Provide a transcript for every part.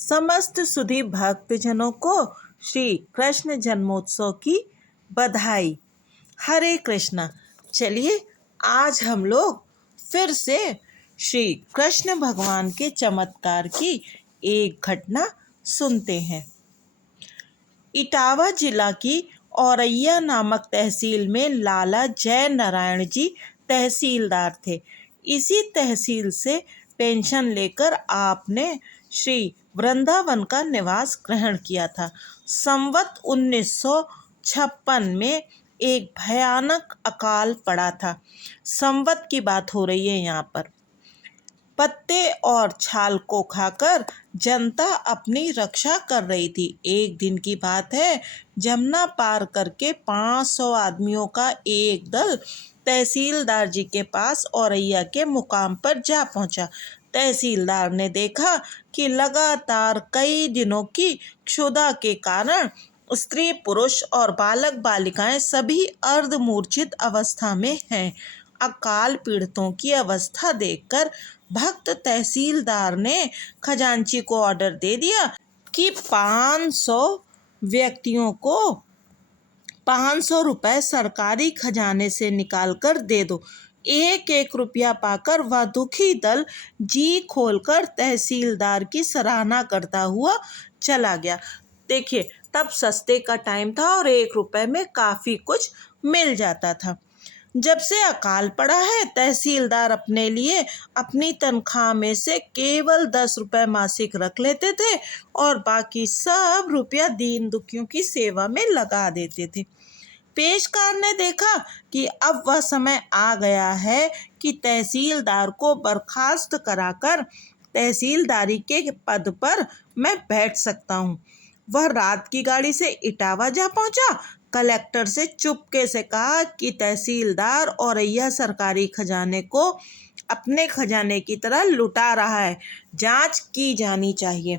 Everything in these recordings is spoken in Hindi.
समस्त सुधी भक्तजनों को श्री कृष्ण जन्मोत्सव की बधाई। हरे कृष्णा। चलिए आज हम लोग फिर से श्री कृष्ण भगवान के चमत्कार की एक घटना सुनते हैं। इटावा जिला की औरैया नामक तहसील में लाला जय नारायण जी तहसीलदार थे। इसी तहसील से पेंशन लेकर आपने श्री वृंदावन का निवास ग्रहण किया था। संवत 1956 में एक भयानक अकाल पड़ा था। संवत की बात हो रही है यहाँ पर। पत्ते और छाल को खाकर जनता अपनी रक्षा कर रही थी। एक दिन की बात है, जमुना पार करके 500 आदमियों का एक दल तहसीलदार जी के पास औरैया के मुकाम पर जा पहुंचा। तहसीलदार ने देखा कि लगातार कई दिनों की क्षुधा के कारण स्त्री पुरुष और बालक बालिकाएं सभी अर्धमूर्छित अवस्था में हैं। अकाल पीड़ितों की अवस्था देखकर भक्त तहसीलदार ने खजांची को ऑर्डर दे दिया कि 500 व्यक्तियों को 500 रुपए सरकारी खजाने से निकाल कर दे दो। एक एक रुपया पाकर वह दुखी दल जी खोलकर तहसीलदार की सराहना करता हुआ चला गया। देखिए, तब सस्ते का टाइम था और 1 रुपए में काफ़ी कुछ मिल जाता था। जब से अकाल पड़ा है, तहसीलदार अपने लिए अपनी तनख्वाह में से केवल 10 रुपए मासिक रख लेते थे और बाकी सब रुपया दीन दुखियों की सेवा में लगा देते थे। पेशकार ने देखा कि अब वह समय आ गया है कि तहसीलदार को बर्खास्त कराकर तहसीलदारी के पद पर मैं बैठ सकता हूँ। वह रात की गाड़ी से इटावा जा पहुंचा। कलेक्टर से चुपके से कहा कि तहसीलदार औरैया सरकारी खजाने को अपने खजाने की तरह लुटा रहा है, जांच की जानी चाहिए।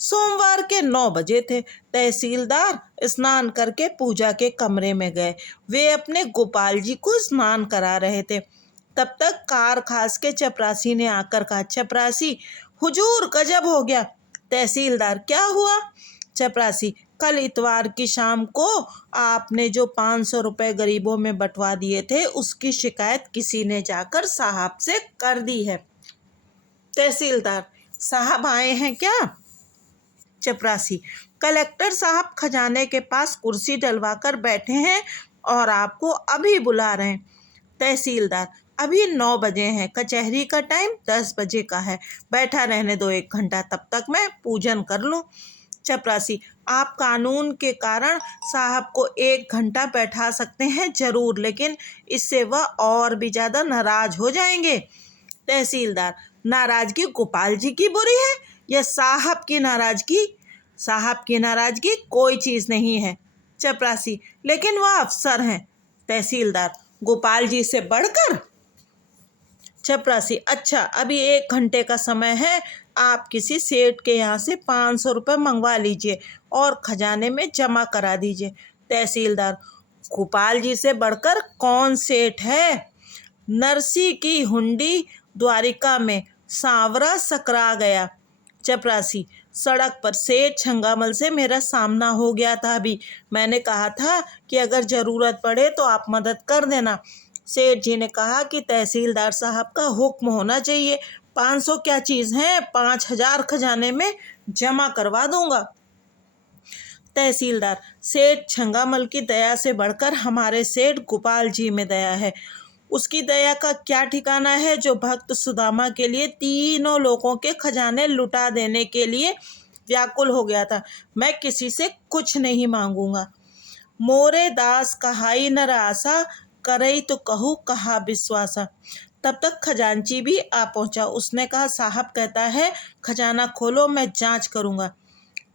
सोमवार के 9 बजे थे। तहसीलदार स्नान करके पूजा के कमरे में गए। वे अपने गोपाल जी को स्नान करा रहे थे। तब तक कार खास के चपरासी ने आकर कहा, चपरासी, हुजूर गजब हो गया। तहसीलदार, क्या हुआ? चपरासी, कल इतवार की शाम को आपने जो 500 रुपए गरीबों में बंटवा दिए थे, उसकी शिकायत किसी ने जाकर साहब से कर दी है। तहसीलदार, साहब आए हैं क्या? चपरासी, कलेक्टर साहब खजाने के पास कुर्सी डलवाकर बैठे हैं और आपको अभी बुला रहे हैं। तहसीलदार, अभी 9 बजे हैं, कचहरी का टाइम 10 बजे का है, बैठा रहने दो 1 घंटा, तब तक मैं पूजन कर लूँ। चपरासी, आप कानून के कारण साहब को 1 घंटा बैठा सकते हैं जरूर, लेकिन इससे वह और भी ज़्यादा नाराज हो जाएंगे। तहसीलदार, नाराजगी गोपाल जी की बुरी है या साहब की नाराजगी? साहब की नाराजगी कोई चीज़ नहीं है। चपरासी, लेकिन वह अफसर हैं। तहसीलदार, गोपाल जी से बढ़कर? चपरासी, अच्छा, अभी 1 घंटे का समय है, आप किसी सेठ के यहाँ से 500 रुपये मंगवा लीजिए और खजाने में जमा करा दीजिए। तहसीलदार, गोपाल जी से बढ़कर कौन सेठ है? नरसी की हुंडी द्वारिका में सांवरा सकरा गया। चपरासी, सड़क पर सेठ छंगामल से मेरा सामना हो गया था। अभी मैंने कहा था कि अगर ज़रूरत पड़े तो आप मदद कर देना। सेठ जी ने कहा कि तहसीलदार साहब का हुक्म होना चाहिए। 500 क्या चीज़ है, 5000 खजाने में जमा करवा दूंगा। तहसीलदार, सेठ छंगामल की दया से बढ़कर हमारे सेठ गोपाल जी में दया है। उसकी दया का क्या ठिकाना है, जो भक्त सुदामा के लिए तीनों लोगों के खजाने लुटा देने के लिए व्याकुल हो गया था। मैं किसी से कुछ नहीं मांगूंगा। मोरे दास कहाई न आसा, करई तो कहूँ कहा विश्वासा। तब तक खजांची भी आ पहुंचा। उसने कहा, साहब कहता है खजाना खोलो, मैं जांच करूंगा।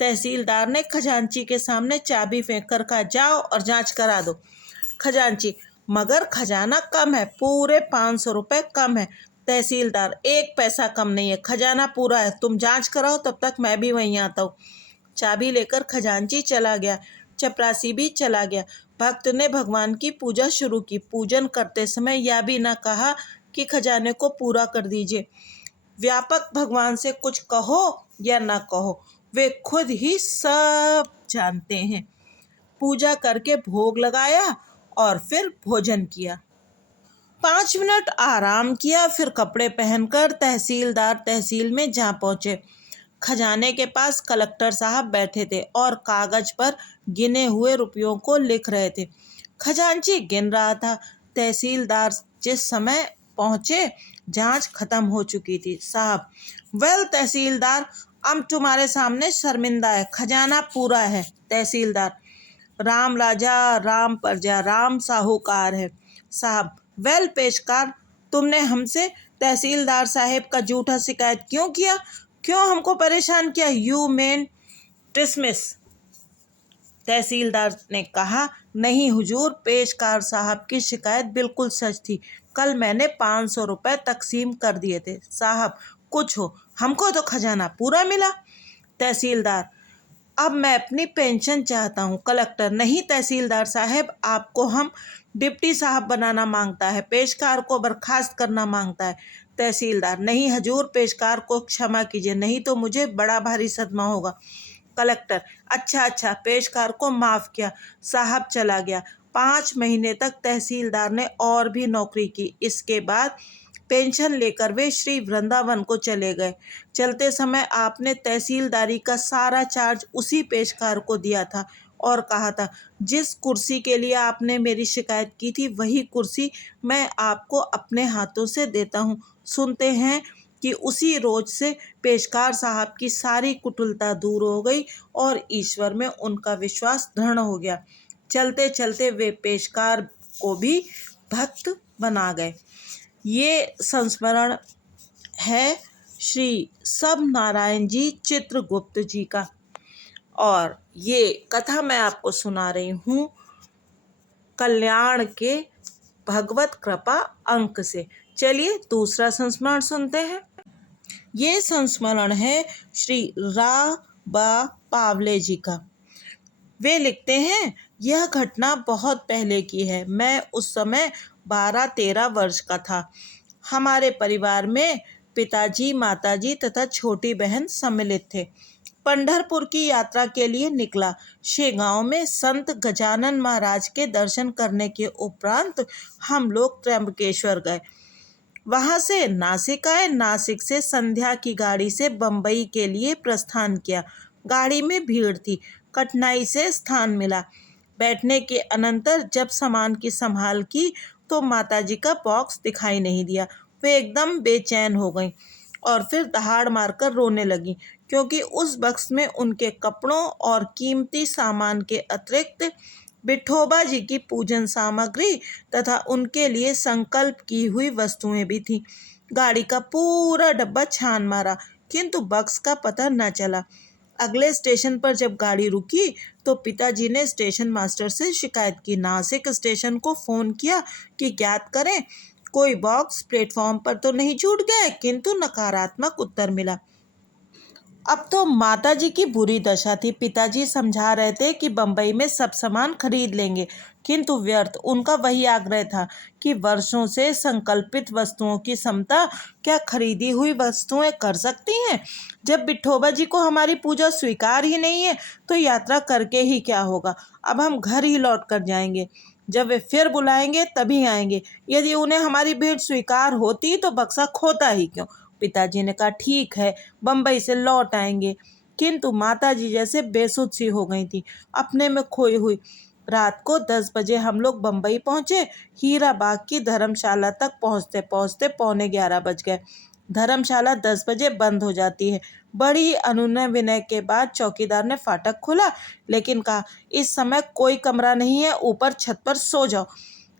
तहसीलदार ने खजांची के सामने चाबी फेंक कर कहा, जाओ और जांच करा दो। खजांची, मगर खजाना कम है, पूरे 500 रुपये कम है। तहसीलदार, 1 पैसा कम नहीं है, खजाना पूरा है, तुम जांच कराओ, तब तक मैं भी वहीं आता हूँ। चाबी लेकर खजांची चला गया। चपरासी भी चला गया। भक्त ने भगवान की पूजा शुरू की। पूजन करते समय यह भी न कहा कि खजाने को पूरा कर दीजिए। व्यापक भगवान से कुछ कहो या न कहो, वे खुद ही सब जानते हैं। पूजा करके भोग लगाया और फिर भोजन किया। 5 मिनट आराम किया, फिर कपड़े पहनकर तहसीलदार तहसील में जा पहुंचे। खजाने के पास कलेक्टर साहब बैठे थे और कागज पर गिने हुए रुपयों को लिख रहे थे। खजांची गिन रहा था। तहसीलदार जिस समय पहुंचे जांच खत्म हो चुकी थी। साहब, वेल तहसीलदार, अब तुम्हारे सामने शर्मिंदा है, खजाना पूरा है। तहसीलदार, राम राजा राम प्रजा राम साहूकार है। साहब, वेल पेशकार, तुमने हमसे तहसीलदार साहब का झूठा शिकायत क्यों किया, क्यों हमको परेशान किया? You main dismiss. तहसीलदार ने कहा, नहीं हुजूर, पेशकार साहब की शिकायत बिल्कुल सच थी। कल मैंने 500 रुपये तकसीम कर दिए थे। साहब, कुछ हो, हमको तो खजाना पूरा मिला। तहसीलदार, अब मैं अपनी पेंशन चाहता हूँ। कलेक्टर, नहीं तहसीलदार साहब, आपको हम डिप्टी साहब बनाना मांगता है, पेशकार को बर्खास्त करना मांगता है। तहसीलदार, नहीं हजूर, पेशकार को क्षमा कीजिए, नहीं तो मुझे बड़ा भारी सदमा होगा। कलेक्टर, अच्छा, पेशकार को माफ़ किया। साहब चला गया। 5 महीने तक तहसीलदार ने और भी नौकरी की। इसके बाद पेंशन लेकर वे श्री वृंदावन को चले गए। चलते समय आपने तहसीलदारी का सारा चार्ज उसी पेशकार को दिया था और कहा था, जिस कुर्सी के लिए आपने मेरी शिकायत की थी वही कुर्सी मैं आपको अपने हाथों से देता हूँ। सुनते हैं कि उसी रोज से पेशकार साहब की सारी कुटिलता दूर हो गई और ईश्वर में उनका विश्वास दृढ़ हो गया। चलते चलते वे पेशकार को भी भक्त बना गए। ये संस्मरण है श्री सब नारायण जी चित्रगुप्त जी का, और ये कथा मैं आपको सुना रही हूँ कल्याण के भगवत कृपा अंक से। चलिए दूसरा संस्मरण सुनते हैं। ये संस्मरण है श्री रा बा पावले जी का। वे लिखते हैं, यह घटना बहुत पहले की है। मैं उस समय 12-13 वर्ष का था। हमारे परिवार में पिताजी, माताजी तथा छोटी बहन सम्मिलित थे। पंढरपुर की यात्रा के लिए निकला। शेगांव में संत गजानन महाराज के दर्शन करने के उपरांत हम लोग त्र्यंबकेश्वर गए। वहां से नासिक आए। नासिक से संध्या की गाड़ी से बम्बई के लिए प्रस्थान किया। गाड़ी में भीड़ थी, कठिनाई से स्थान मिला। बैठने के अनंतर जब सामान की संभाल की तो माताजी का बॉक्स दिखाई नहीं दिया। वे एकदम बेचैन हो गईं और फिर दहाड़ मारकर रोने लगी, क्योंकि उस बक्स में उनके कपड़ों और कीमती सामान के अतिरिक्त विठोबा जी की पूजन सामग्री तथा उनके लिए संकल्प की हुई वस्तुएं भी थीं। गाड़ी का पूरा डब्बा छान मारा, किंतु बक्स का पता न चला। अगले स्टेशन पर जब गाड़ी रुकी तो पिताजी ने स्टेशन मास्टर से शिकायत की। नासिक स्टेशन को फ़ोन किया कि ज्ञात करें कोई बॉक्स प्लेटफॉर्म पर तो नहीं छूट गया, किंतु नकारात्मक उत्तर मिला। अब तो माताजी की बुरी दशा थी। पिताजी समझा रहे थे कि बम्बई में सब सामान खरीद लेंगे, किंतु व्यर्थ। उनका वही आग्रह था कि वर्षों से संकल्पित वस्तुओं की समता क्या खरीदी हुई वस्तुएं कर सकती हैं? जब विठोबा जी को हमारी पूजा स्वीकार ही नहीं है तो यात्रा करके ही क्या होगा? अब हम घर ही लौट कर जाएंगे। जब वे फिर बुलाएंगे तभी आएंगे। यदि उन्हें हमारी भेंट स्वीकार होती तो बक्सा खोता ही क्यों? पिताजी ने कहा, ठीक है, बम्बई से लौट आएंगे। किंतु माताजी जैसे बेसुध सी हो गई थी, अपने में खोई हुई। रात को 10 बजे हम लोग बम्बई पहुंचे। हीरा बाग की धर्मशाला तक पहुंचते पहुंचते 11:45 बज गए। धर्मशाला 10 बजे बंद हो जाती है। बड़ी अनुनय विनय के बाद चौकीदार ने फाटक खोला, लेकिन कहा, इस समय कोई कमरा नहीं है, ऊपर छत पर सो जाओ।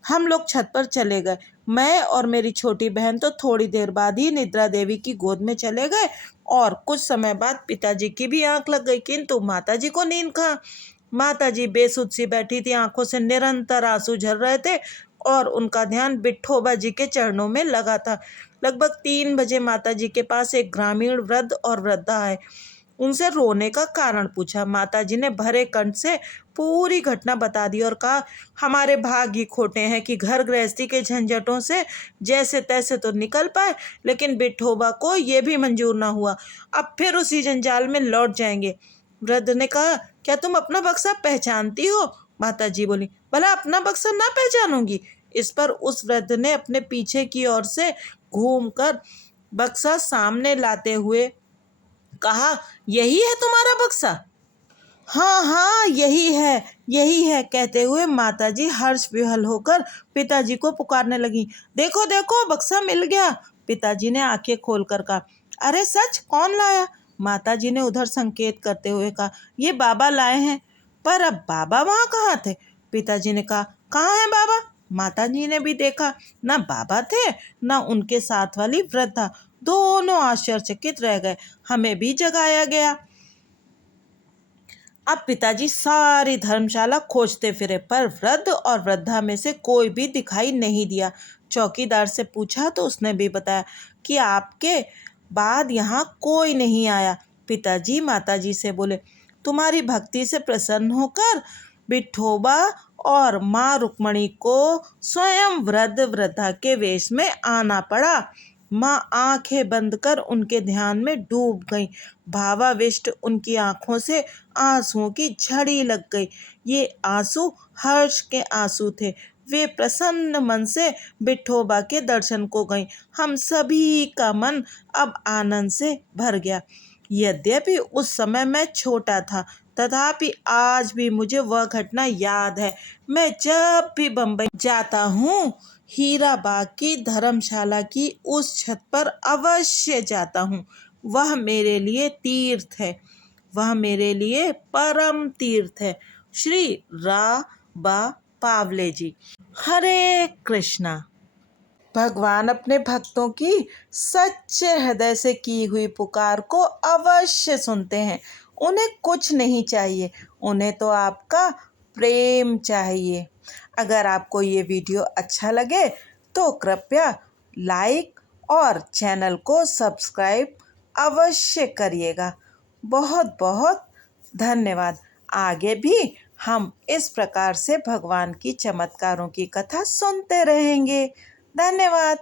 हम लोग छत पर चले गए। मैं और मेरी छोटी बहन तो थोड़ी देर बाद ही निद्रा देवी की गोद में चले गए और कुछ समय बाद पिताजी की भी आंख लग गई, किंतु माताजी को नींद कहाँ। माताजी बेसुध सी बैठी थी, आंखों से निरंतर आंसू झर रहे थे और उनका ध्यान विठोबा जी के चरणों में लगा था। लगभग 3 बजे माताजी के पास एक ग्रामीण वृद्ध और वृद्धा आए। उनसे रोने का कारण पूछा। माताजी ने भरे कंठ से पूरी घटना बता दी और कहा, हमारे भाग्य खोटे हैं कि घर गृहस्थी के झंझटों से जैसे तैसे तो निकल पाए, लेकिन विठोबा को ये भी मंजूर ना हुआ। अब फिर उसी जंजाल में लौट जाएंगे। वृद्ध ने कहा, क्या तुम अपना बक्सा पहचानती हो? माताजी बोली, भला अपना बक्सा ना पहचानूंगी? इस पर उस वृद्ध ने अपने पीछे की ओर से घूमकर बक्सा सामने लाते हुए कहा, यही है तुम्हारा बक्सा? हाँ हाँ, यही है कहते हुए माताजी हर्ष विह्वल होकर पिताजी को पुकारने लगी। देखो देखो, बक्सा मिल गया। पिताजी ने आंखें खोलकर कहा, अरे सच? कौन लाया? माताजी ने उधर संकेत करते हुए कहा, ये बाबा लाए हैं। पर अब बाबा वहाँ कहाँ थे? पिताजी ने कहा, कहाँ है बाबा? माताजी ने भी देखा, ना बाबा थे ना उनके साथ वाली वृद्धा। दोनों आश्चर्यचकित रह गए। हमें भी जगाया गया। अब पिताजी सारी धर्मशाला खोजते फिरे, पर वृद्ध और वृद्धा में से कोई भी दिखाई नहीं दिया। चौकीदार से पूछा तो उसने भी बताया कि आपके बाद यहाँ कोई नहीं आया। पिताजी माताजी से बोले, तुम्हारी भक्ति से प्रसन्न होकर विठोबा और माँ रुक्मणी को स्वयं वृद्ध वृद्धा के वेश में आना पड़ा। माँ आंखें बंद कर उनके ध्यान में डूब गई। भावाविष्ट उनकी आंखों से आंसुओं की झड़ी लग गई। ये आंसू हर्ष के आंसू थे। वे प्रसन्न मन से विठोबा के दर्शन को गईं। हम सभी का मन अब आनंद से भर गया। यद्यपि उस समय मैं छोटा था, तथापि आज भी मुझे वह घटना याद है। मैं जब भी बम्बई जाता हूँ, हीरा बाग की धर्मशाला की उस छत पर अवश्य जाता हूँ। वह मेरे लिए तीर्थ है, वह मेरे लिए परम तीर्थ है। श्री रा बा पावले जी। हरे कृष्णा। भगवान अपने भक्तों की सच्चे हृदय से की हुई पुकार को अवश्य सुनते हैं। उन्हें कुछ नहीं चाहिए, उन्हें तो आपका प्रेम चाहिए। अगर आपको ये वीडियो अच्छा लगे तो कृपया लाइक और चैनल को सब्सक्राइब अवश्य करिएगा। बहुत बहुत धन्यवाद। आगे भी हम इस प्रकार से भगवान की चमत्कारों की कथा सुनते रहेंगे। धन्यवाद।